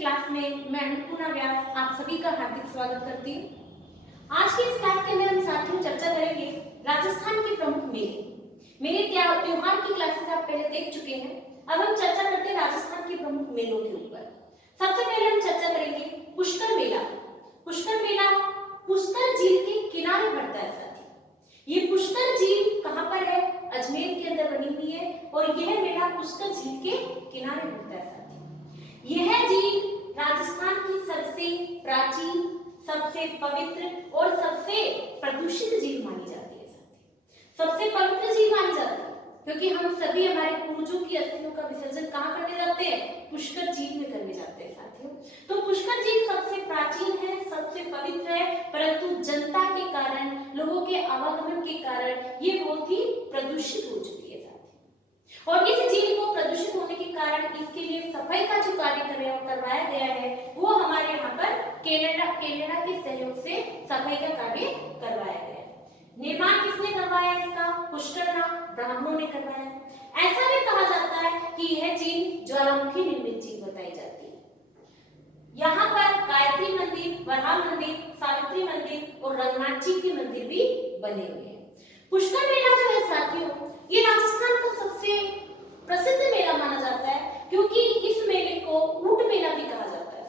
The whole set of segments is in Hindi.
क्लास में मैं अन्नपूर्णा व्यास आप सभी का हार्दिक स्वागत करती हूँ। आज की इस क्लास के अंदर हम साथियों चर्चा करेंगे राजस्थान के प्रमुख मेले। मेरे त्योहार की क्लासेस आप पहले देख चुके हैं। अब हम चर्चा करते हैं राजस्थान के प्रमुख मेलों के ऊपर। सबसे पहले हम चर्चा करेंगे पुष्कर मेला। पुष्कर मेला पुष्कर झील के किनारे पड़ता है साथी। ये पुष्कर झील कहाँ पर है? अजमेर के अंदर बनी हुई है और यह मेला पुष्कर झील के किनारे पड़ता है साथी। यह झील राजस्थान की सबसे प्राचीन, सबसे पवित्र और सबसे प्रदूषित झील मानी जाती है साथी। सबसे पवित्र झील मानी जाती है क्योंकि हम सभी हमारे पूर्वजों की अस्थियों का विसर्जन कहाँ करने जाते हैं? पुष्कर झील में करने जाते हैं साथियों। तो पुष्कर झील सबसे प्राचीन है, सबसे पवित्र है, परंतु जनता के कारण, लोगों के आवागमन के कारण ये बहुत ही प्रदूषित हो चुकी है साथियों। और इस झील को प्रदूषित होने के कारण इसके लिए सफाई का जो कार्य करवाया गया है वो हमारे यहाँ पर केनेडा के सहयोग से सफाई का कार्य करवाया गया है। निर्माण किसने करवाया इसका? पुष्करनाथ ब्राह्मणों ने करवाया। ऐसा भी कहा जाता है कि यह झील ज्वालामुखी निर्मित झील बताई जाती है। यहाँ पर गायत्री मंदिर, वराह मंदिर, सावित्री मंदिर और रंगनाथ जी के मंदिर भी बने हुए हैं। पुष्कर मेला जो है साथियों, ये राजस्थान का सबसे प्रसिद्ध मेला माना जाता है क्योंकि इस मेले को ऊंट मेला भी कहा जाता है।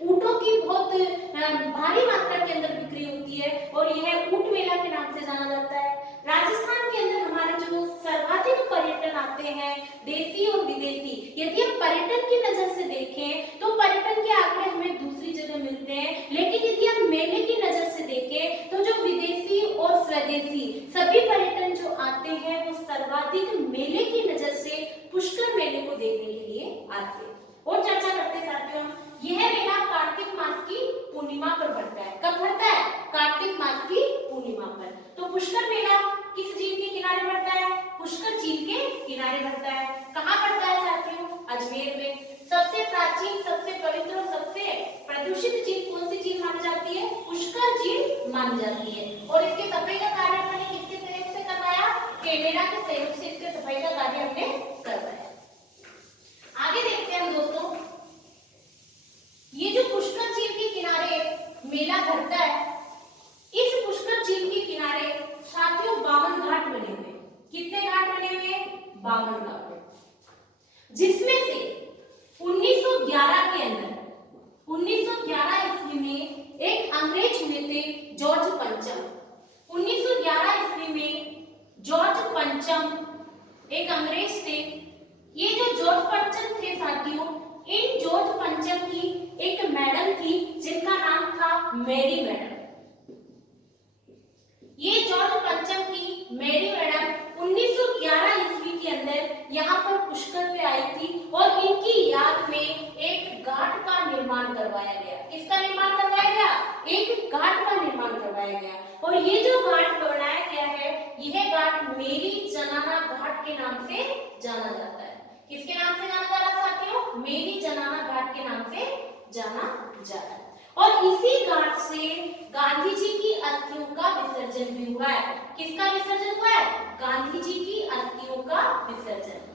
ऊंटों की बहुत भारी मात्रा के अंदर बिक्री होती है और यह ऊंट मेला के नाम से जाना जाता है। राजस्थान के अंदर हमारे जो सर्वाधिक पर्यटन आते हैं, देशी और विदेशी, यदि हम पर्यटन की नजर से देखें तो पर्यटन के आंकड़े हमें दूसरी जगह मिलते हैं, लेकिन यदि हम मेले की नजर से देखें तो जो विदेशी और स्वदेशी सभी पर्यटन जो आते हैं वो सर्वाधिक मेले की नजर से पुष्कर मेले को देखने के लिए आते हैं। और चर्चा करते साथियों, यह मेला कार्तिक मास की पूर्णिमा पर पड़ता है। कब पड़ता है? कार्तिक मास की पूर्णिमा पर। तो पुष्कर मेला किस झील के किनारे पड़ता है? पुष्कर झील के किनारे पड़ता है। कहाँ पड़ता है साथियों? अजमेर में। सबसे प्राचीन, सबसे पवित्र और सबसे प्रदूषित झील कौन सी झील मानी जाती है? पुष्कर झील मानी जाती है। और इसके सफाई का कार्य हमने किसके सहयोग से करवाया? केनेडा के सहयोग से इसके सफाई का कार्य हमने करवाया। आगे देखते हैं हम दोस्तों, ये जो पुष्कर झील के किनारे मेला भरता है, इस पुष्कर झील के किनारे साथियों 52 घाट बने हुए। कितने घाट बने हुए? 52 घाट। जिसमें से 1911 के अंदर 1911 ईस्वी में एक अंग्रेज हुए थे, जॉर्ज पंचम। 1911 ईस्वी में जॉर्ज पंचम एक अंग्रेज थे। ये जो जॉर्ज पंचम थे साथियों, इन जॉर्ज पंचम की एक मैडम थी जिनका नाम था मेरी मैडम। ये जॉर्ज पंचम की मेरी मैडम 1911 ईस्वी के अंदर यहाँ पर पुष्कर पे आई थी और इनकी याद में एक घाट का निर्माण करवाया गया। किसका निर्माण करवाया गया? एक घाट का निर्माण करवाया गया। और ये जो घाट बनाया गया है, यह घाट मेरी जनाना घाट के नाम से जाना जाता है। किसके नाम से जाना जा रहा है साथियों? मेरी जनाना घाट के नाम से जाना जाता है। और इसी घाट से गांधी जी की अस्थियों का विसर्जन भी हुआ है। किसका विसर्जन हुआ है? गांधी जी की अस्थियों का विसर्जन।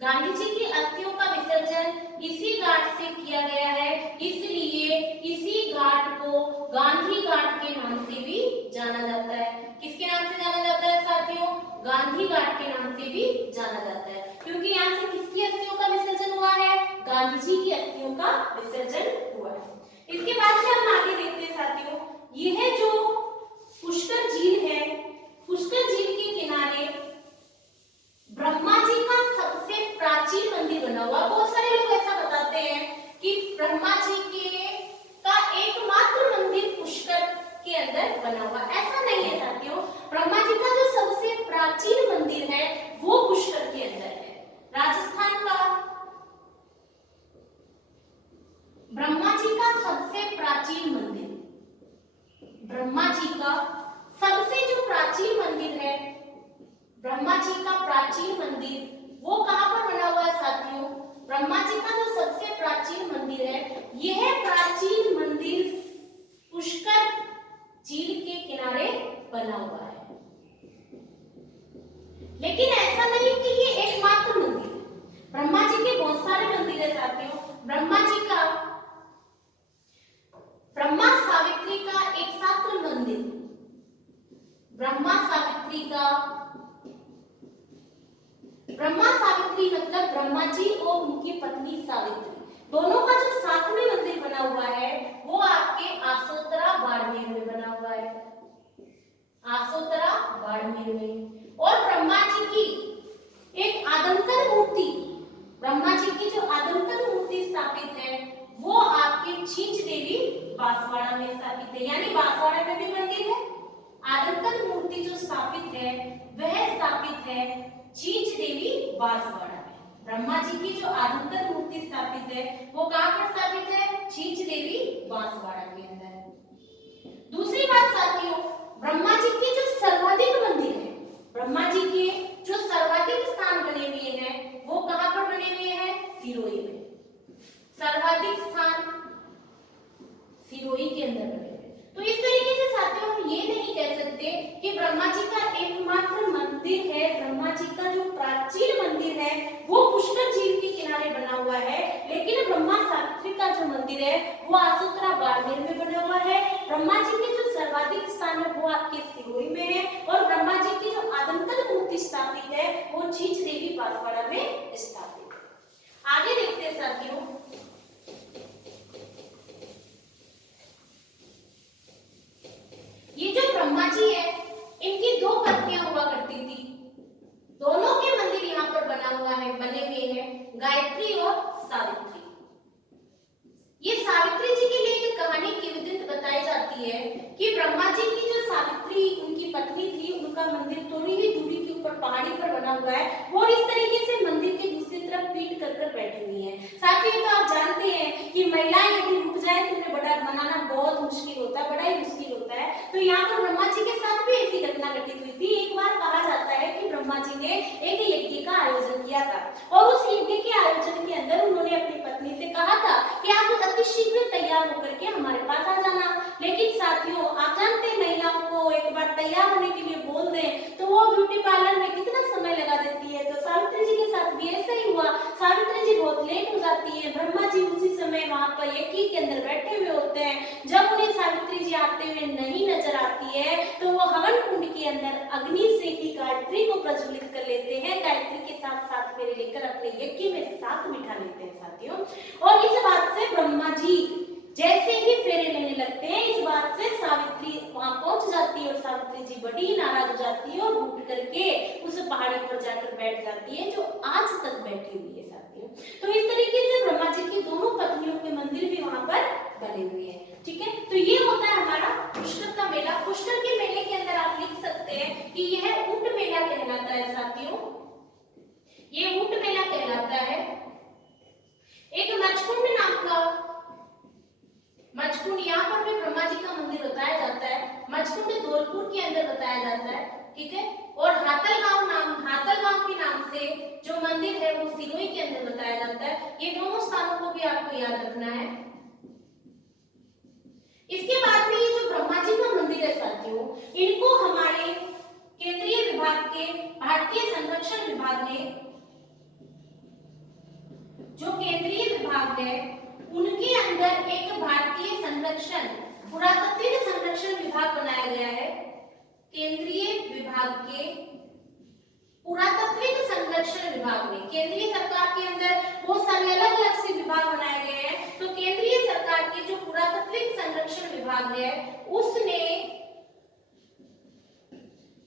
गांधी जी की अस्थियों का विसर्जन इसी घाट से किया गया है, इसलिए इसी घाट को गांधी घाट के नाम से भी जाना जाता है। किसके नाम से जाना जाता है साथियों? गांधी घाट के नाम से भी जाना जाता है क्योंकि यहाँ से किसकी अस्थियों का विसर्जन हुआ है? गांधी जी की अस्थियों का विसर्जन हुआ है। इसके बाद से हम आगे देखते हैं साथियों, यह जो पुष्कर झील है, पुष्कर झील के किनारे ब्रह्मा जी का सबसे प्राचीन मंदिर बना हुआ। बहुत सारे लोग ऐसा बताते हैं कि ब्रह्मा जी के का एकमात्र मंदिर पुष्कर के अंदर बना हुआ। ऐसा नहीं है साथियों। ब्रह्मा जी का जो सबसे प्राचीन मंदिर है वो पुष्कर के अंदर है। राजस्थान का ब्रह्मा जी का सबसे प्राचीन मंदिर, ब्रह्मा जी का सबसे जो प्राचीन मंदिर है, ब्रह्मा जी का प्राचीन मंदिर वो कहाँ पर बना हुआ है साथियों? ब्रह्मा जी का जो सबसे प्राचीन मंदिर है, यह प्राचीन मंदिर पुष्कर झील के किनारे बना हुआ है। लेकिन ऐसा नहीं कि ये एकमात्र मंदिर, ब्रह्मा जी के बहुत सारे सारे मंदिर है साथियों। ब्रह्मा जी का, ब्रह्मा सावित्री का एक साथ मंदिर, ब्रह्मा सावित्री का, ब्रह्मा सावित्री मतलब ब्रह्मा जी और उनकी पत्नी सावित्री, दोनों का जो साथ में मंदिर बना हुआ है वो आपके आसोतरा बाड़मेर में बना हुआ है, आसोतरा बाड़मेर में। और ब्रह्मा जी की एक आदमकद मूर्ति, ब्रह्मा जी की जो आदमकद मूर्ति स्थापित है वो आपके छींच देवी बांसवाड़ा में स्थापित है, यानी बांसवाड़ा में भी मंदिर है। आदमकद मूर्ति जो स्थापित है वह स्थापित है छींच देवी बांसवाड़ा में। ब्रह्मा जी की जो आदमकद मूर्ति स्थापित है वो कहां पर स्थापित है? छींच देवी बांसवाड़ा के अंदर। दूसरी बात साथियों, ब्रह्मा जी के जो सर्वाधिक मंदिर है, ब्रह्मा जी के जो सर्वाधिक स्थान बने हुए हैं वो कहां पर बने हुए हैं? सिरोही में। सर्वाधिक स्थान सिरोही के अंदर बने हुए। तो इस तरीके से साथियों हम ये नहीं कह सकते कि ब्रह्मा जी का एकमात्र मंदिर है, ब्रह्मा जी का जो प्राचीन मंदिर है वो पुष्कर झील के किनारे बना हुआ है, लेकिन ब्रह्मा सावित्री का जो मंदिर है वो आसोतरा बाड़मेर में बना हुआ है। ब्रह्मा जी के जो सर्वाधिक स्थान है वो आपके सिरोही में है, और ब्रह्मा जी की जो आदमकद मूर्ति स्थापित है वो छींच देवी बांसवाड़ा में स्थापित है। आगे देखते हैं साथियों, ये जो ब्रह्मा जी है इनकी दो पत्नियां हुआ करती थी, दोनों के मंदिर यहाँ पर बना हुआ है, बने हुए हैं, गायत्री और सावित्री। ये सावित्री जी के लिए एक कहानी किंवदंती बताई जाती है कि ब्रह्मा जी की जो सावित्री उनकी पत्नी थी उनका मंदिर थोड़ी ही दूरी के ऊपर पहाड़ी पर बना हुआ है, और इस तरीके से मंदिर के दूसरी तरफ पीठ कर कर बैठी हुई है। साथियों तो आप जानते हैं कि महिलाएं यदि रुक जाए तो उन्हें बड़ा बनाना बहुत मुश्किल होता है, बड़ा ही मुश्किल होता है। तो यहाँ पर ब्रह्मा जी के साथ भी ऐसी घटना घटित हुई थी। एक बार कहा जाता है कि ब्रह्मा जी ने एक यज्ञ का आयोजन किया था, और उस यज्ञ के आयोजन के अंदर उन्होंने अपनी पत्नी से कहा था कि आप अति शीघ्र तैयार होकर के हमारे पास आ जाना। लेकिन साथियों आप जानते हैं महिलाओं को एक बार तैयार होने के लिए बोल दें तो वो ब्यूटी पार्लर में कितना समय लगा देती है। तो सावित्री जी के साथ भी ऐसा ही हुआ, सावित्री जी बहुत लेट हो जाती है, ब्रह्मा जी उसी समय वहां पर यज्ञ के अंदर बैठे हुए होते हैं। जब उन्हें सावित्री जी आते हुए नहीं नजर आती है तो वो हवन कुंड के अंदर अग्नि से ही गायत्री को प्रज्वलित कर लेते हैं, गायत्री के साथ साथ फेरे लेकर अपने यज्ञ में साथ बिठा लेते हैं साथियों। और इस बात से ब्रह्मा जी जैसे ही फेरे लेने लगते हैं इस बात से सावित्री वहां पहुंच जाती है, और सावित्री जी बड़ी नाराज हो जाती है और उठ करके उस पहाड़ी पर जाकर बैठ जाती है जो आज तक बैठी हुई है साथियों। तो इस तरीके से ब्रह्मा जी की दोनों पत्नियों के मंदिर भी वहां पर बने हुए हैं। ठीक है, तो ये होता है हमारा पुष्कर का मेला। पुष्कर के मेले के अंदर आप लिख सकते हैं कि यह ऊंट मेला कहलाता है साथियों, ये ऊंट मेला कहलाता है। एक मचकुंड नाम का, मचकुंड यहाँ पर भी ब्रह्मा जी का मंदिर बताया जाता है, मचकुंड धौलपुर के अंदर बताया जाता है। ठीक है, और हाथलगांव के नाम से जो मंदिर है वो सिरोही के अंदर बताया जाता है। ये दोनों स्थानों को भी आपको याद रखना है। इसके बाद में ये जो ब्रह्मा जी का मंदिर है साथियों, इनको हमारे केंद्रीय विभाग के भारतीय संरक्षण विभाग ने, जो केंद्रीय विभाग है उनके अंदर एक भारतीय संरक्षण पुरातत्विक संरक्षण विभाग बनाया गया है। केंद्रीय विभाग के पुरातत्विक संरक्षण विभाग में, केंद्रीय सरकार के अंदर बहुत सारे अलग अलग से विभाग बनाए गए हैं। तो केंद्रीय सरकार के जो पुरातत्विक संरक्षण विभाग है उसने,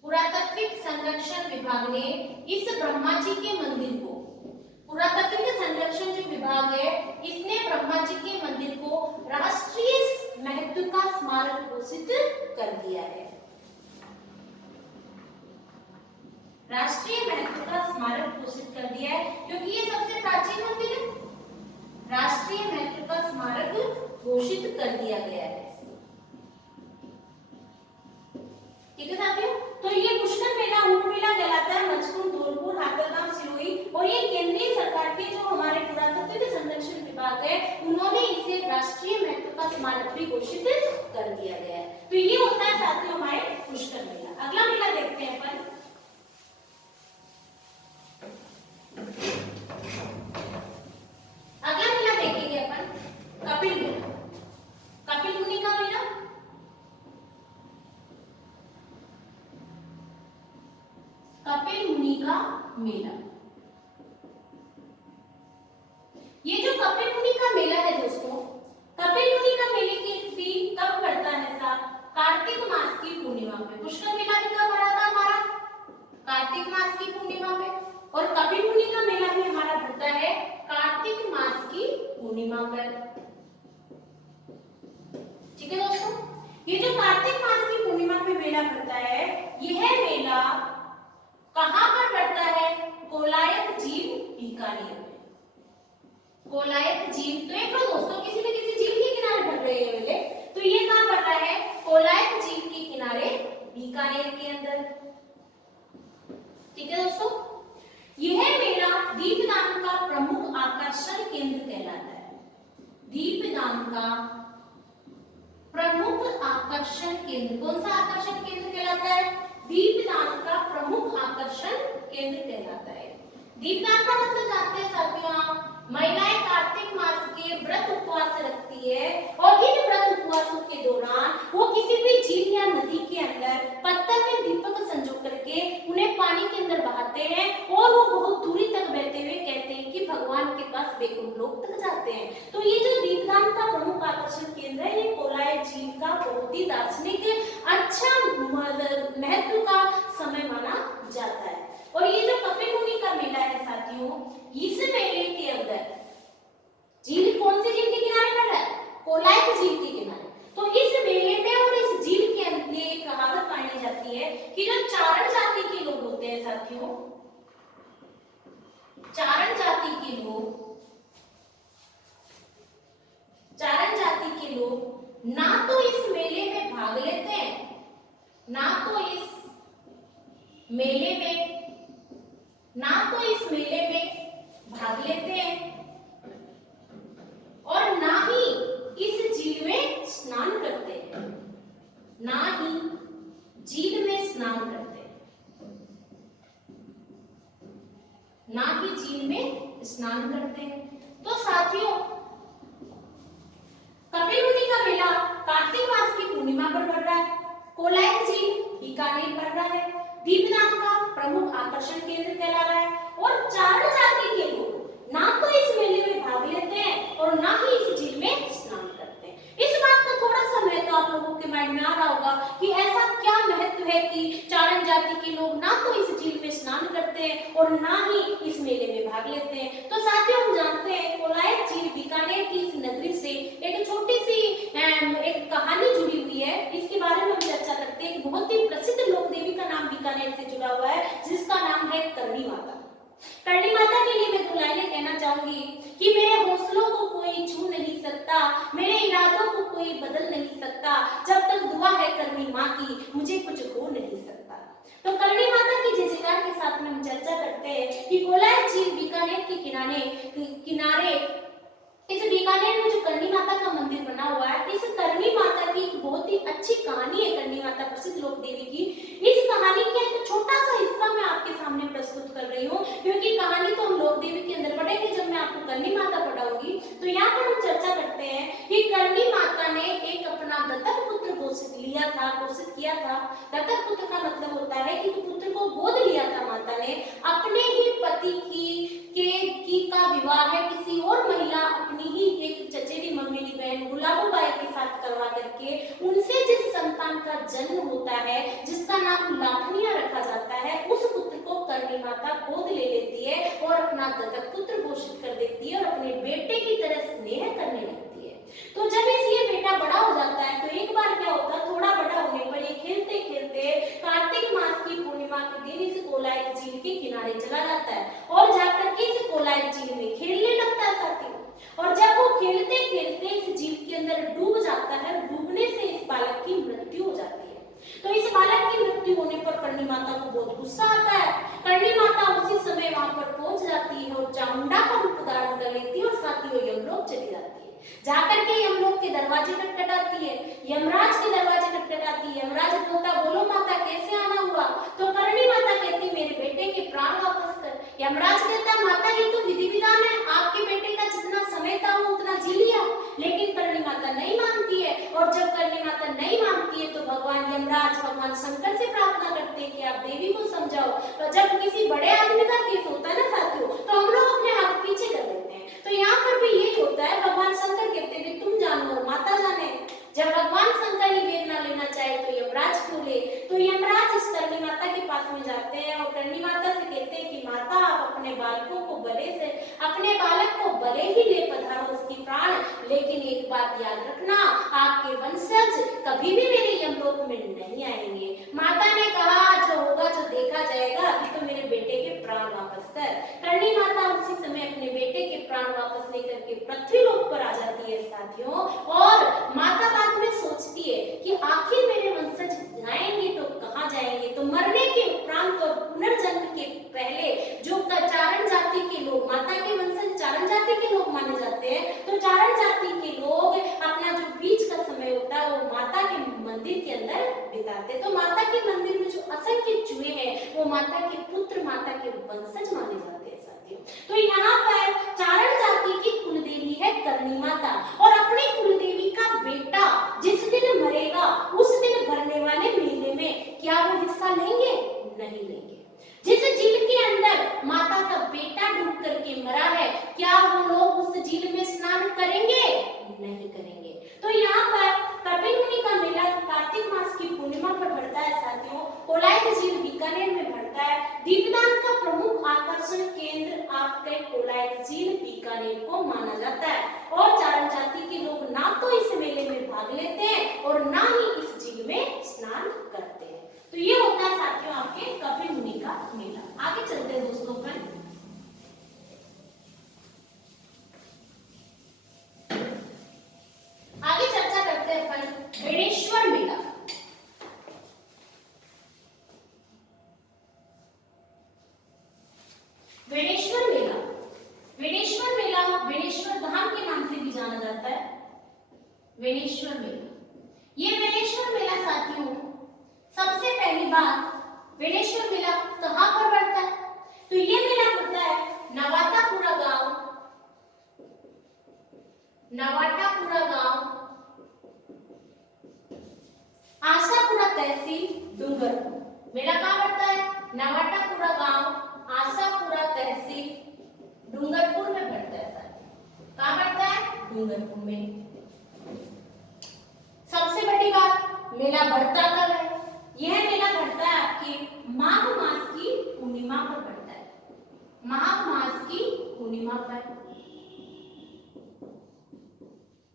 पुरातत्विक संरक्षण विभाग ने इस ब्रह्मा जी के मंदिर को, पुरातत्विक संरक्षण जो विभाग है इसने ब्रह्मा जी के मंदिर को राष्ट्रीय महत्व का स्मारक घोषित कर दिया है। राष्ट्रीय महत्व का स्मारक घोषित कर दिया है क्योंकि ये सबसे प्राचीन मंदिर है। राष्ट्रीय महत्व का स्मारक घोषित कर दिया गया है। ठीक है साथियों, तो ये पुष्कर मेला ऊंट मेला कहलाता है, मचकुंड धौलपुर हाथरगांव सिरोही, और ये केंद्रीय सरकार के जो हमारे पुरातत्विक संरक्षण विभाग है उन्होंने इसे राष्ट्रीय महत्व का स्मारक भी घोषित कर दिया गया है। तो ये होता है साथियों हमारे पुष्कर मेला। अगला मेला देखते हैं अपन, कपिल मुनि का मेला। ये जो कपिल मुनि का मेला है दोस्तों, कपिल मुनि का मेले की कब पड़ता है साहब? कार्तिक मास की पूर्णिमा पे। पुष्कर मेला भी कब पड़ा था हमारा? कार्तिक मास की पूर्णिमा पे। और कपिल मुनि का मेला भी हमारा पड़ता है कार्तिक मास की पूर्णिमा पर। ठीक है दोस्तों, ये जो कार्तिक मास की पूर्णिमा पे मेला पड़ता है, यह मेला कहां पर पड़ता है? कोलायत झील बीकानेर में। कोलायत झील, तो एक दोस्तों किसी न किसी झील के किनारे पड़ रहे हैं मेले, तो ये कहां पड़ रहा है? कोलायत झील के किनारे बीकानेर के अंदर। ठीक है दोस्तों, यह मेला दीपदान का प्रमुख आकर्षण केंद्र कहलाता है। दीपदान का प्रमुख आकर्षण केंद्र, कौन सा आकर्षण केंद्र कहलाता है? दीपदान का प्रमुख आकर्षण केंद्र कहलाता है। दीपदान का मतलब जानते हैं साथियों आप? महिलाएं कार्तिक मास के व्रत उपवास रखती है और इन व्रत उपवासों के दौरान वो किसी भी झील या नदी के अंदर पत्थर में दीपक संजो करके उन्हें पानी के अंदर बहाते हैं और वो बहुत दूरी तक बहते हुए कहते हैं कि भगवान के पास वैकुंठ लोक तक जाते हैं। तो ये जो दीपदान का प्रमुख आकर्षण केंद्र है, ये कोलायत झील का बहुत ही दार्शनिक अच्छा महत्व का समय माना जाता है। और ये जो कपिल मुनि का मेला है साथियों, इस मेले के अंदर झील कौन सी झील के किनारे पड़ रहा है? कोलायत झील के किनारे। तो इस मेले में और इस झील के अंदर एक कहावत मानी जाती है कि जो चारण जाति के लोग होते हैं साथियों, चारण जाति के लोग ना तो इस मेले में भाग लेते हैं, ना तो इस मेले में भाग लेते हैं और ना ही इस झील में स्नान करते हैं, ना ही झील में स्नान करते हैं, ना ही झील में स्नान करते हैं। तो साथियों, कपिल मुनि का मेला कार्तिक मास की पूर्णिमा पर पड़ रहा है, कोलायत झील बीकानेर पड़ रहा है, दीपदान का प्रमुख आकर्षण केंद्र कहला रहा है और चारण जाति के लोग ना तो इस मेले में भाग लेते हैं और ना ही इस झील में स्नान करते हैं। इस बात का थोड़ा सा महत्व आप लोगों के माइंड में आ रहा होगा कि ऐसा क्या महत्व है कि चारण जाति के लोग ना तो इस झील में स्नान करते हैं और ना ही इस मेले में भाग लेते हैं। तो साथियों, हम जानते हैं कोलायत झील बीकानेर की इस नगरी से एक छोटी सी एक कहानी जुड़ी हुई है, इसके बारे में हम चर्चा करते हैं। बहुत ही प्रसिद्ध लोक देवी का नाम बीकानेर से जुड़ा हुआ है, जिसका नाम है करणी माता। करणी माता के लिए मैं 2 लाइनें कहना चाहूंगी कि मेरे हौसलों को कोई छू नहीं सकता, मेरे इरादों को कोई बदल नहीं सकता, जब तक दुआ है करणी माँ की मुझे कुछ हो नहीं सकता। तो करणी माता की जय जयकार के साथ में हम चर्चा करते हैं कि कोलायत झील बीकानेर के किनारे इस बीकानेर में जो करणी माता का मंदिर बना हुआ है, इस करणी माता की एक बहुत ही अच्छी कहानी है। करणी माता प्रसिद्ध लोक देवी की इस कहानी का एक छोटा सा हिस्सा मैं आपके सामने प्रस्तुत कर रही हूँ, क्योंकि कहानी तो हम लोक देवी के अंदर पढ़ेंगे जब मैं आपको करणी माता पढ़ाऊंगी। तो यहाँ पर हम चर्चा करते हैं कि करणी माता ने एक अपना दत्तक पुत्र घोषित किया था। दत्तक पुत्र का मतलब होता है कि पुत्र को गोद लिया था माता ने, अपने ही पति का विवाह है किसी और महिला अपनी ही एक चचेरी मम्मी बहन गुलाबोबाई के साथ करवा करके उनसे जिस संतान का जन्म होता है, जिसका नाम लाखनिया रखा जाता है, उस पुत्र को करणी माता गोद ले लेती है और अपना दत्तक पुत्र घोषित कर देती है और अपने बेटे की तरह स्नेह करने लगती है। तो जब ये बेटा बड़ा हो जाता है तो एक बार क्या होता है, थोड़ा बड़ा होने पर ये खेलते खेलते कार्तिक मास की पूर्णिमा के दिन इस कोलायत झील के किनारे चला जाता है और जाकर के इस कोलायत झील में खेलने लगता है साथियों। और जब वो खेलते खेलते इस झील के अंदर डूब जाता है, डूबने से इस बालक की मृत्यु हो जाती है। तो इस बालक की मृत्यु होने पर करणी माता को बहुत गुस्सा आता है। करणी माता उसी समय वहां पर पहुंच जाती है और चामुंडा का रूप धारण कर लेती है और साथियों यमलोक चली जाती है। जाकर के यमलोक के दरवाजे खटखटाती है, यमराज के दरवाजे खटखटाती है। यमराज बोलता, बोलो माता कैसे आना हुआ? तो करणी माता कहती, मेरे बेटे के प्राण वापस कर। यमराज कहता, माता ये तो विधि विधान है, आपके बेटे का जितना समय था वो उतना जी लिया। लेकिन करणी माता नहीं मानती है और जब करणी माता नहीं मानती है तो भगवान यमराज भगवान शंकर से प्रार्थना करती करते हैं कि आप देवी को समझाओ, पर जब किसी बड़े आदमी का केस होता है ना साथियों, तो हम लोग अपने हाथ पीछे कर देते हैं। तो यहाँ पर भी यही होता है, भगवान शंकर कहते हैं तुम जानो और माता जाने। जब भगवान शंकर ही वेद ना लेना चाहे तो यमराज क्यों ले? तो यमराज इस करणी माता के पास में जाते हैं और करणी माता से कहते हैं कि माता आप अपने बालकों को अपने बालक को भले ही ले पधारो उसकी प्राण, लेकिन एक बात याद रखना, आपके वंशज कभी भी मेरे यमलोक में नहीं आएंगे। माता ने कहा जो होगा जो देखा जाएगा, अभी तो मेरे बेटे के प्राण वापस कर। करणी माता उसी समय अपने बेटे के प्राण वापस लेकर के पृथ्वी लोक पर आ जाती है साथियों, और माता बाद में सोचती है कि आखिर मेरे वंशज जाएंगे तो कहाँ जाएंगे? तो मरने के उपरांत और पुनर्जन्म के पहले जो चारण जाति के लोग, माता के वंशज चारण जाति के लोग माने जाते हैं, तो चारण जाति के लोग अपना जो बीच का समय होता है वो माता के मंदिर के अंदर बिताते हैं। तो माता के मंदिर में जो असंख्य चूहे हैं वो माता के पुत्र, माता के वंशज माने जाते हैं साथियों। तो यहाँ पर चारण जाति की कुलदेवी है करणी माता, और अपनी कुलदेवी का बेटा जिस दिन मरेगा उस दिन भरने वाले मेले में क्या वो हिस्सा लेंगे? नहीं लेंगे। जिस झील के अंदर माता का बेटा डूब करके मरा है, क्या वो लोग उस झील में स्नान करेंगे? नहीं करेंगे। तो यहाँ पर कपिल मुनि का मेला कार्तिक मास की पूर्णिमा पर बढ़ता है साथियों। कोलायत झील बीकानेर में बढ़ता है। दीपदान का प्रमुख आकर्षण केंद्र आपके कोलायत झील बीकानेर को माना जाता है, और चारण जाति के लोग ना तो इस मेले में भाग लेते हैं और ना ही इस झील में स्नान करते हैं। तो ये होता है साथियों आपके कपिल मुनि का मेला। आगे चलते हैं दोस्तों पर। आगे चर्चा करते हैं अपन वेणेश्वर मेला। वेणेश्वर मेला, वेणेश्वर मेला वेणेश्वर धाम के नाम से भी जाना जाता है। वेणेश्वर मेला, ये वेणेश्वर मेला साथियों, सबसे पहली बात वेणेश्वर मेला कहां पर पड़ता है? तो ये मेला पड़ता है नवाटापुरा गांव, नवाटापुरा गांव, आशापुरा तहसील, डूंगरपुर। मेला कहां पड़ता है? नवाटापुरा गांव, आशापुरा तहसील, डूंगरपुर में पड़ता है साथियों। कहां पड़ता है? डूंगरपुर में। सबसे बड़ी बात, मेला बढ़ता कब है? यह मेला बढ़ता है आपके माघ मास की पूर्णिमा पर बढ़ता है। माघ मास की पूर्णिमा पर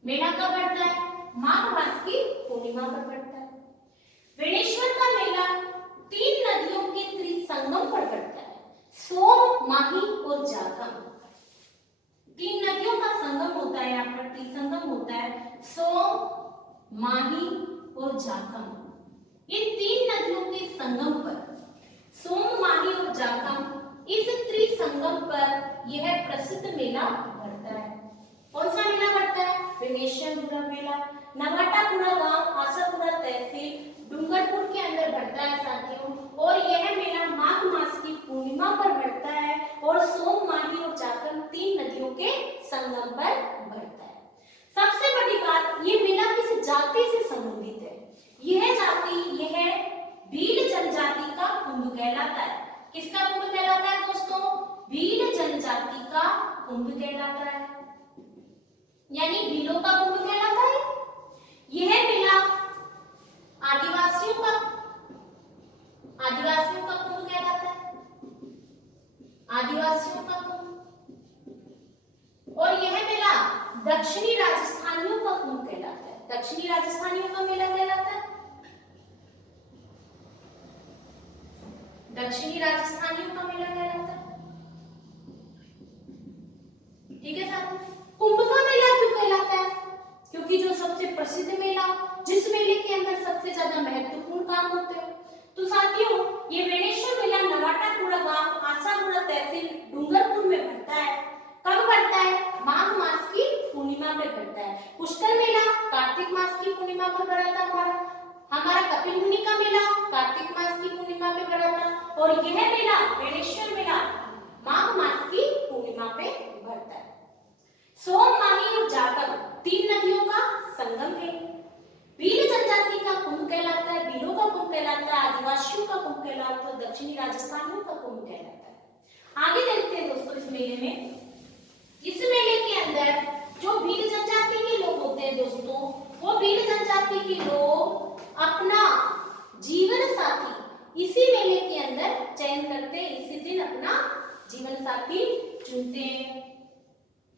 मेला कब बढ़ता है? माघ मास की पूर्णिमा पर बढ़ता है। वेणेश्वर का मेला 3 नदियों के त्रिसंगम पर बढ़ता है, सोम, माही और जागम। 3 नदियों का संगम होता है, यहाँ पर त्रिसंगम होता है, सोम, माही और जागम। इन 3 नदियों के संगम पर, सोम, माही और जागम, इस त्रिसंगम पर यह प्रसिद्ध मेला बढ़ता है। कौन सा मेला बढ़ता है? वेणेश्वर मेला। नवाटापुरा गांव, आशापुरा तहसील, डूंगरपुर के अंदर बढ़ता है साथियों, और यह मेला माघ मास की पूर्णिमा पर बढ़ता है, और सोम, माही और जागम 3 नदियों के संगम पर बढ़ता है। सबसे बड़ी बात, ये मेला किस जाति से संबंधित है? यह जाति, यह भील जनजाति का कुंभ कहलाता है। किसका कुंभ कहलाता है दोस्तों? भील जनजाति का कुंभ कहलाता है, यानी भीलों का कुंभ कहलाता है। यह मेला आदिवासियों का कुंभ कहलाता है, आदिवासियों का कुंभ। और यह मेला दक्षिणी राजस्थानियों का कुंभ कहलाता है। दक्षिणी राजस्थानियों का मेला कहलाता है, दक्षिणी राजस्थानियों का मेला कहलाता है। ठीक है साथियों, कुंभ का मेला क्यों कहलाता है? क्योंकि जो सबसे प्रसिद्ध मेला, जिस मेले के अंदर सबसे ज्यादा महत्वपूर्ण काम होते हैं। तो साथियों, ये वेणेश्वर मेला नवाटापुरा गांव, आशापुरा तहसील, डूंगरपुर में बढ़ता है। कब बढ़ता है? माघ मास की पूर्णिमा पे बढ़ता है। पुष्कर मेला कार्तिक मास की पूर्णिमा पर बढ़ा था हमारा कपिल मुनि का मेला कार्तिक मास की पूर्णिमा पे बढ़ा था, और यह मेला वेणेश्वर मेला माघ मास की पूर्णिमा पे बढ़ता है। सोम, माही और जागम 3 नदियों का संगम है। भील जनजाति का कुंभ कहलाता है, भीलों का कुंभ कहलाता है, आदिवासियों का कुंभ कहलाता है। मेला तो दक्षिणी राजस्थान में का कुंभ कहलाता है। आगे देखते हैं दोस्तों इस मेले में। इस मेले के अंदर जो भील जनजाति के लोग होते हैं दोस्तों, वो भील जनजाति के लोग अपना जीवन साथी इसी मेले के अंदर चयन करते हैं, इसी दिन अपना जीवन साथी चुनते हैं।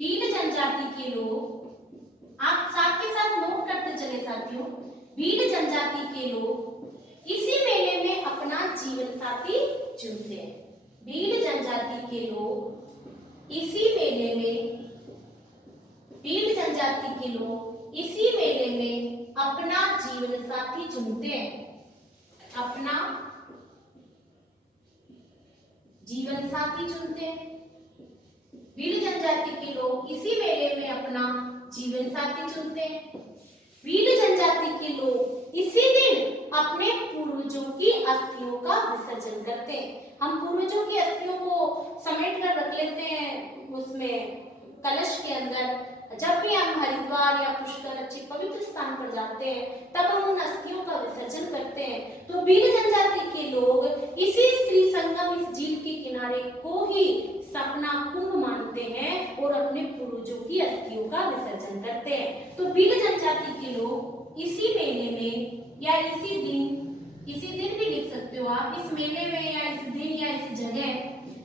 भील जनजाति के लोग, आप साथ के साथ नोट करते चले साथियों, भील जनजाति के लोग इसी मेले में अपना जीवन साथी चुनते हैं। भील जनजाति के लोग इसी मेले में, भील जनजाति के लोग इसी मेले में अपना जीवन साथी चुनते हैं, अपना जीवन साथी चुनते हैं। भील जनजाति के लोग इसी मेले में अपना जीवन साथी चुनते हैं। भील जनजाति के लोग इसी दिन अपने पूर्वजों की अस्थियों का विसर्जन करते हैं। हम पूर्वजों की अस्थियों को समेट कर रख लेते हैं उसमें कलश के अंदर। जब भी हम हरिद्वार या पुष्कर अच्छे पवित्र स्थान पर जाते हैं तब हम उन अस्थियों का विसर्जन करते हैं। तो भील जनजाति के लोग इसी स्त्री संगम, इस झील के किनारे को ही सपना कुंभ मानते हैं और अपने पूर्वजों की अस्थियों का विसर्जन करते हैं। तो भील जनजाति के लोग इसी मेले में या इसी दिन भी लिख सकते हो आप, इस मेले में या इस दिन या इस जगह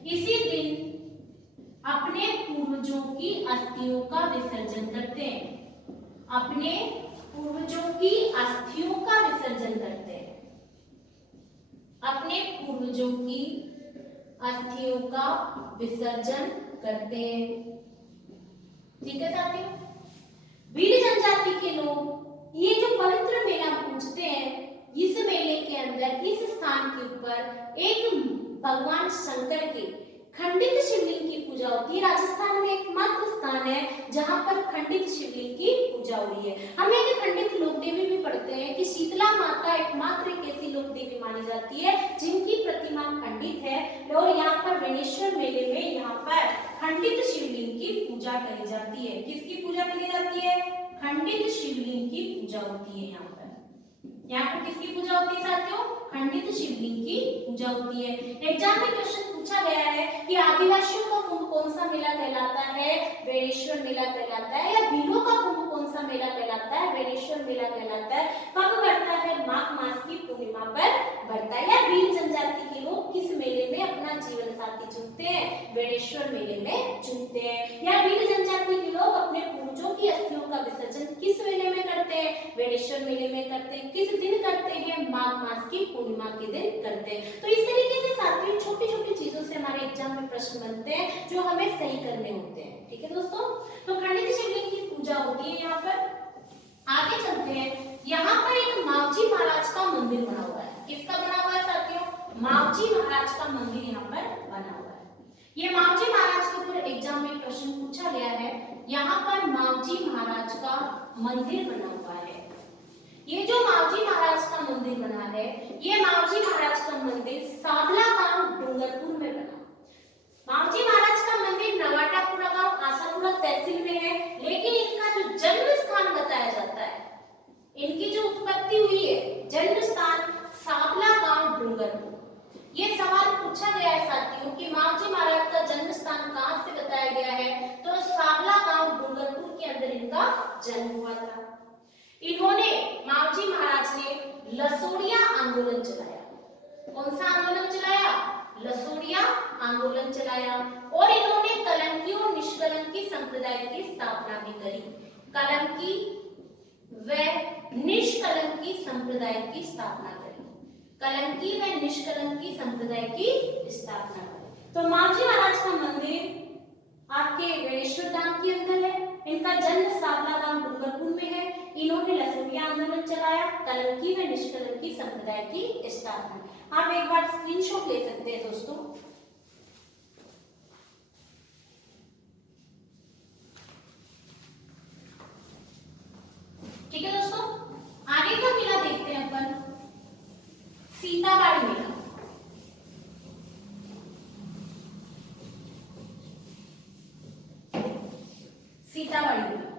इसी दिन अपने पूर्वजों की अस्थियों का विसर्जन करते हैं, अपने पूर्वजों की अस्थियों का विसर्जन करते हैं, अपने पूर्वजों की अस्थियों का विसर्जन करते हैं। ठीक है साथियों, भील जनजाति के लोग ये जो पवित्र मेला पूजते हैं, इस मेले के अंदर इस स्थान के ऊपर एक भगवान शंकर के खंडित शिवलिंग की पूजा होती है। राजस्थान में एकमात्र स्थान है जहां पर खंडित शिवलिंग की पूजा हो रही है। हम एक खंडित लोक देवी भी पढ़ते हैं कि शीतला माता एकमात्र एक ऐसी लोक देवी मानी जाती है जिनकी प्रतिमा खंडित है। और यहाँ पर बेणेश्वर मेले में यहाँ पर खंडित शिवलिंग की पूजा करी जाती है। किसकी पूजा करी जाती है? खंडित शिवलिंग की पूजा होती है। यहाँ पर किसकी पूजा होती है साथियों? खंडित शिवलिंग की पूजा होती है। एग्जाम में क्वेश्चन पूछा गया है कि आदिवासियों का कुंभ कौन सा मेला कहलाता है? बेणेश्वर मेला कहलाता है। या भीलों का कुंभ कौन सा मेला कहलाता है? बेणेश्वर मेला कहलाता है। कब बढ़ता है? माघ मास की पूर्णिमा पर बढ़ता है। या भील जनजाति के लोग किस मेले में अपना जीवन साथी चुनते हैं? बेणेश्वर मेले में चुनते हैं। या भील जनजाति के लोग अपने पूर्वजों की अस्थियों का विसर्जन किस मेले में करते हैं? बेणेश्वर मेले में करते हैं। किस दिन करते हैं? माघ मास की पूर्णिमा के दिन करते हैं। तो इस तरीके से साथियों छोटी छोटी चीजों से हमारे एग्जाम में प्रश्न बनते हैं जो हमें सही करने होते हैं। ठीक है दोस्तों, तो खंडित शिवलिंग की पूजा होती है। यहाँ पर आगे चलते हैं। यहाँ पर एक मावजी महाराज का मंदिर बना हुआ है। किसका बना हुआ है साथियों? मावजी महाराज का मंदिर यहाँ पर बना हुआ है। ये मावजी महाराज के ऊपर एग्जाम में प्रश्न पूछा गया है। यहाँ पर मावजी महाराज का मंदिर बना हुआ है। ये जो मावजी महाराज का मंदिर बना है, ये मावजी महाराज का मंदिर सावला गांव डूंगरपुर में बना। मावजी महाराज का मंदिर नवाटापुरा गांव आशापुरा तहसील में है, लेकिन इनका जो जन्म स्थान बताया जाता है, इनकी जो उत्पत्ति हुई है, जन्म स्थान सावला गांव डूंगरपुर। ये सवाल पूछा गया है साथियों कि मावजी महाराज का जन्म स्थान कहां से बताया गया है? तो सावला गांव डूंगरपुर के अंदर इनका जन्म हुआ था। इन्होंने, मावजी महाराज ने लसोड़िया आंदोलन चलाया। कौन सा आंदोलन चलाया? लसोड़िया आंदोलन चलाया। और इन्होंने कलंकी और निष्कलंकी संप्रदाय की स्थापना भी करी। कलंकी व निष्कलंकी संप्रदाय की स्थापना करी। कलंकी व निष्कलंकी संप्रदाय की स्थापना करी। तो मावजी महाराज का मंदिर आपके बेणेश्वर धाम के अंदर है। इनका जन्म सावला गांव डूंगरपुर में है। इन्होंने लसोड़िया आंदोलन चलाया, कलंकी व निष्कलंकी संप्रदाय की स्थापना। आप एक बार स्क्रीनशॉट ले सकते हैं दोस्तों। ठीक है दोस्तों, आगे का मेला देखते हैं अपन, सीताबाड़ी मेला। सीताबाड़ी मेला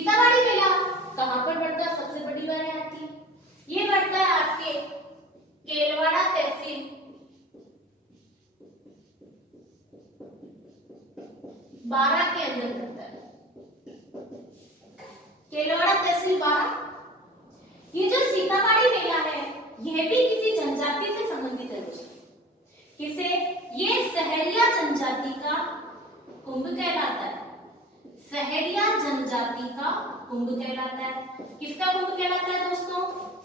सीतावाड़ी मेला कहाँ पर पड़ता है? सबसे बड़ी बात आती है, ये पड़ता है आपके केलवाड़ा तहसील बारा के अंदर पड़ता है। केलवाड़ा तहसील बारा। ये जो सीतावाड़ी मेला है यह भी किसी जनजाति से संबंधित है दोस्तों। किसे? ये सहरिया जनजाति का कुंभ कहलाता है। सहरिया जनजाति का कुंभ कहलाता है। किसका कुंभ कहलाता है दोस्तों?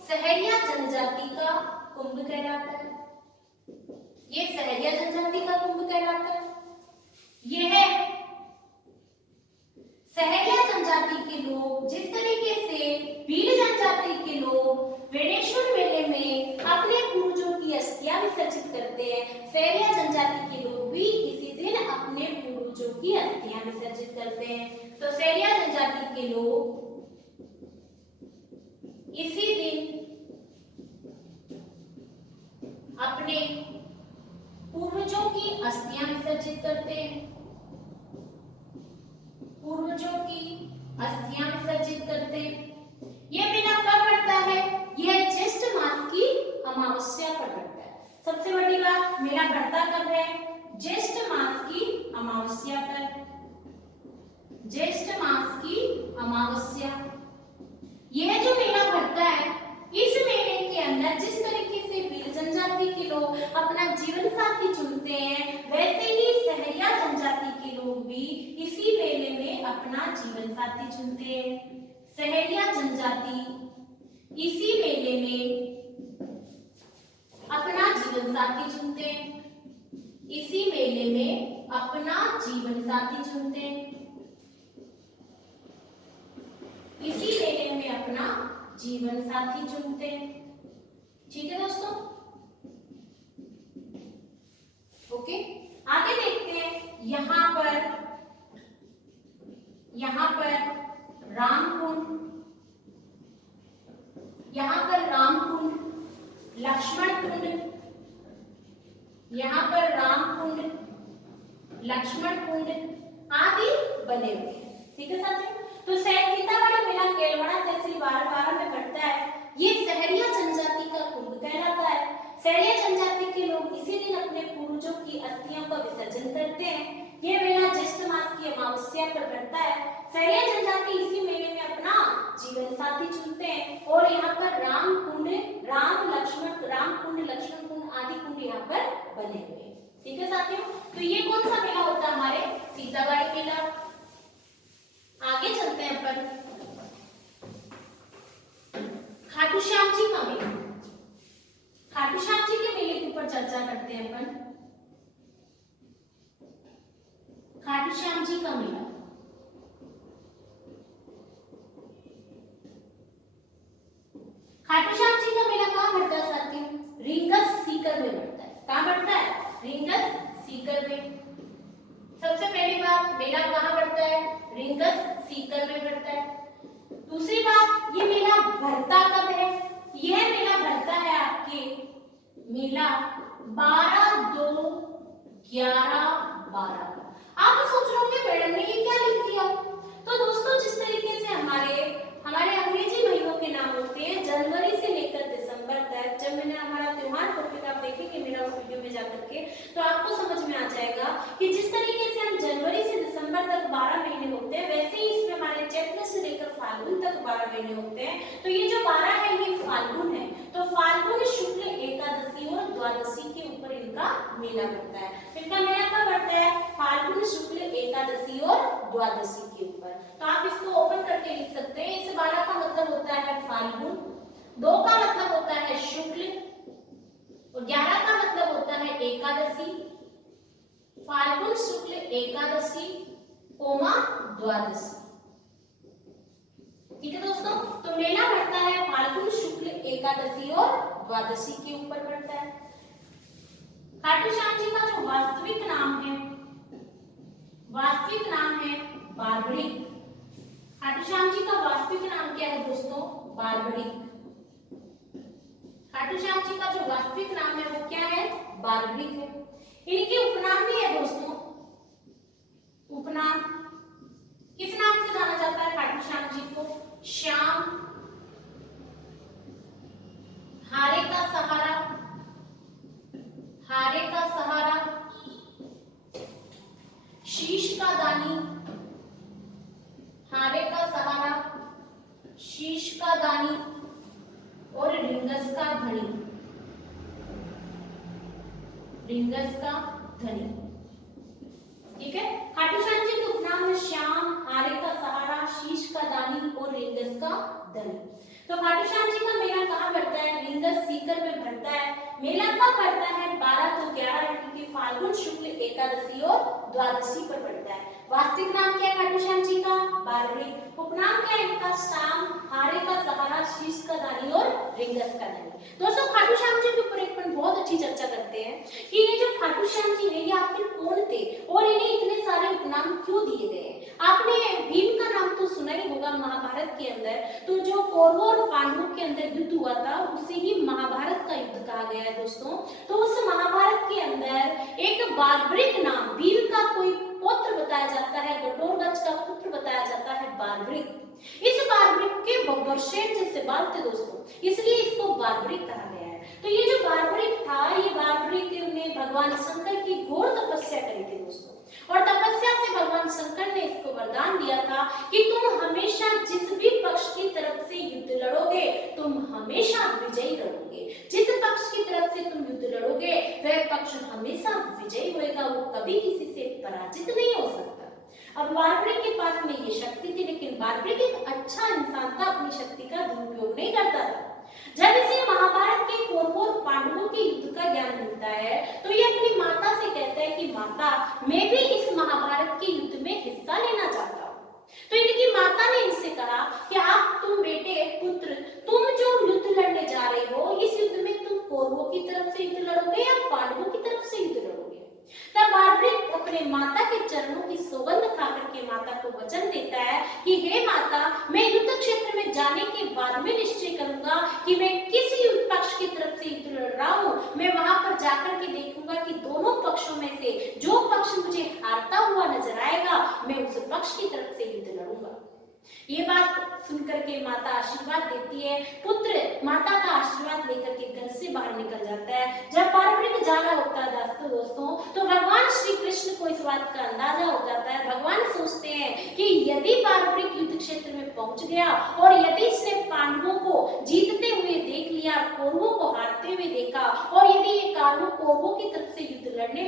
सहरिया जनजाति का कुंभ कहलाता है। ये सहरिया जनजाति का कुंभ कहलाता है। यह सहरिया जनजाति के लोग जिस तरीके से भील जनजाति के लोग वेणेश्वर मेले में अपने पूर्वजों की अस्थियां विसर्जित करते हैं, सहरिया जनजाति के लोग भी इसी दिन अपने पूर्वजों की अस्थियां विसर्जित करते हैं। तो सहरिया जनजाति के लोग इसी दिन अपने पूर्वजों की अस्थियां विसर्जित करते हैं। पूर्वजों की अस्थियां विसर्जित करते हैं। यह मेला कब पड़ता है? यह ज्येष्ठ मास की अमावस्या पर पड़ता है। सबसे बड़ी बात, मेला पड़ता कब है? ज्येष्ठ मास की अमावस्या पर। ज्येष्ठ मास की अमावस्या। यह जो मेला पड़ता है, इस मेले के अंदर जिस तरीके से भील जनजाति के लोग अपना जीवन साथी चुनते हैं, वैसे ही सहरिया जनजाति के लोग भी इसी मेले में अपना जीवन साथी चुनते हैं। सहरिया जनजाति इसी मेले में अपना जीवन साथी चुनते हैं। इसी मेले में अपना जीवन साथी चुनते हैं। इसी मेले में अपना जीवन साथी चुनते हैं। ठीक है दोस्तों? ओके, आगे देखते हैं। यहाँ पर रामकुंड, यहाँ पर रामकुंड, लक्ष्मण कुंड, यहाँ पर रामकुंड, लक्ष्मण कुंड आदि बने हुए हैं। ठीक है साथियों? तो सीतावाड़ी मेला केलवाड़ा तहसील बारा में पड़ता है। ये सहरिया जनजाति का कुंभ कहलाता है। सहरिया जनजाति के लोग इसी दिन अपने पूर्वजों की अस्थियों का विसर्जन करते हैं। यह मेला ज्येष्ठ मास की अमावस्या पर पड़ता है। सहरिया जनजाति इसी मेले में अपना जीवन साथी चुनते हैं और यहाँ पर राम कुंड, लक्ष्मण कुंड आदि कुंड यहाँ पर बने हुए हैं। ठीक है साथियों? तो ये कौन सा मेला होता है? हमारे सीतावाड़ी मेला। आगे चलते हैं अपन खाटू श्याम जी का मेला। खाटू श्याम जी के मेले के ऊपर चर्चा करते हैं अपन। खाटू श्याम जी का मेला। खाटू श्याम जी का मेला कहाँ पड़ता है साथियों? रींगस सीकर में पड़ता है। कहाँ पड़ता है? रींगस सीकर में। सबसे पहली बात, मेला कहाँ पड़ता है? रींगस सीकर में पड़ता है। दूसरी बात, ये मेला भरता कब है? यह मेला भरता है आपके मेला 12/2/11/12। आप सोच रहे होंगे मैडम ने ये क्या लिख दिया? तो दोस्तों, जिस तरीके से हमारे अंग्रेजी महीनों के नाम होते हैं जनवरी से लेकर दिसंबर तक, जब मैंने हमारा त्योहार टॉपिक आप देखेंगे मेरा उस वीडियो में जाकर के, तो आपको समझ में आ जाएगा कि जिस तरीके से हम जनवरी से दिसंबर तक 12 महीने होते हैं, वैसे ही इसमें हमारे चैत्र से लेकर फाल्गुन तक 12 महीने होते हैं। तो ये जो 12 है ये फाल्गुन है। तो फाल्गुन शुक्ल एकादशी और द्वादशी के ऊपर इनका मेला पड़ता है। इनका मेला कब पड़ता है? फाल्गुन शुक्ल एकादशी और द्वादशी के ऊपर। तो आप इसको ओपन करके लिख सकते हैं। इस 12 का मतलब होता है फाल्गुन, 2 का मतलब होता है शुक्ल और 11 का मतलब होता है एकादशी। फाल्गुन शुक्ल एकादशी कोमा द्वादशी। ठीक है दोस्तों? तो मेला पड़ता है फाल्गुन शुक्ल एकादशी और द्वादशी के ऊपर पड़ता है। खाटू श्याम जी का जो वास्तविक नाम है बारबड़ी। खाटू श्याम जी का वास्तविक नाम क्या है दोस्तों? बारबड़ी। खाटू श्याम जी का जो वास्तविक नाम है वो क्या है? बारबड़ी है। इनके उपनाम भी है दोस्तों। उपनाम किस नाम से जाना जाता है खाटू श्याम जी का सहारा, शीश का दानी और रिंगस का धनी। रिंगस का धनी, ठीक है। खाटू श्याम जी के उपनाम है श्याम, हारे का सहारा, शीश का दानी और रिंगस का धनी। तो खाटू श्याम जी का मेला कहाँ पड़ता है? रिंगस सीकर में पड़ता है। मेला कब पड़ता है? 12 तो 11 की फाल्गुन शुक्ल एकादशी और द्वादशी पर पड़ता है। वास्तविक नाम क्या है खाटू श्याम जी का? बारहवीं। उपनाम क्या है इनका? श्याम, हारे का सहारा, शीश का दानी और रिंगस का धनी। दोस्तों खाटू श्याम जी के ऊपर एक बहुत अच्छी चर्चा करते हैं कि ये जो खाटू श्याम जी है ये आखिर कौन थे और इन्हें इतने सारे उपनाम क्यों दिए गए हैं। आपने भीम का नाम तो सुना ही होगा महाभारत के अंदर। तो जो कौरवों और पांडवों के अंदर युद्ध हुआ था उसे ही महाभारत का युद्ध कहा गया है दोस्तों। तो उस महाभारत के अंदर एक बार्बरिक नाम, भीम का कोई पुत्र बताया जाता है, घटोत्कच का पुत्र बताया जाता है बार्बरिक। इस बार्बरिक के बब्बरशेर जैसे बाल थे दोस्तों, इसलिए इसको बार्बरिक कहा गया है। तो ये जो बार्बरिक था, ये बार्बरिक ने भगवान शंकर की घोर तपस्या करी थी दोस्तों, और तपस्या से भगवान शंकर ने इसको वरदान दिया था कि तुम हमेशा जिस भी पक्ष की तरफ से युद्ध लड़ोगे तुम हमेशा विजयी रहोगे। जिस पक्ष की तरफ से तुम युद्ध लड़ोगे वह पक्ष हमेशा विजयी होगा, वो कभी किसी से पराजित नहीं हो सकता। अब बार्बरिक के पास में ये शक्ति थी, लेकिन बार्बरिक एक अच्छा इंसान था, अपनी शक्ति का दुरुपयोग नहीं करता था। जब इसे महाभारत के कौरवों और पांडवों के युद्ध का ज्ञान मिलता है तो ये अपनी माता से कहता है कि माता, मैं भी इस महाभारत के युद्ध में हिस्सा लेना चाहता हूँ। तो इनकी माता ने इनसे कहा कि आप, तुम बेटे पुत्र, तुम जो युद्ध लड़ने जा रहे हो इस युद्ध में तुम कौरवों की तरफ से युद्ध लड़ोगे या पांडवों की तरफ से युद्ध लड़ोगे। तब बार्बरिक अपने माता के चरणों की सौगंध खाकर के माता को वचन देता है कि हे माता, मैं युद्ध क्षेत्र में जाने के बाद में निश्चय करूंगा कि मैं किस पक्ष की तरफ से युद्ध लड़ रहा हूँ। मैं वहां पर जाकर के देखूंगा कि दोनों पक्षों में से जो पक्ष मुझे हारता हुआ नजर आएगा मैं उस पक्ष की तरफ से युद्ध लड़ूंगा। ये बात सुनकर के माता आशीर्वाद देती है। पुत्र माता का आशीर्वाद लेकर के घर से बाहर निकल जाता है। जब बार्बरिक जा रहा होता है दोस्तों तो भगवान श्री कृष्ण को इस बात का अंदाजा हो जाता है। भगवान सोचते हैं कि यदि बार्बरिक युद्ध क्षेत्र में पहुंच गया और यदि इसने पांडवों को जीतते हुए देख लिया, कौरवों को हारते हुए देखा और यदि ये कौरवों की तरफ से युद्ध लड़ने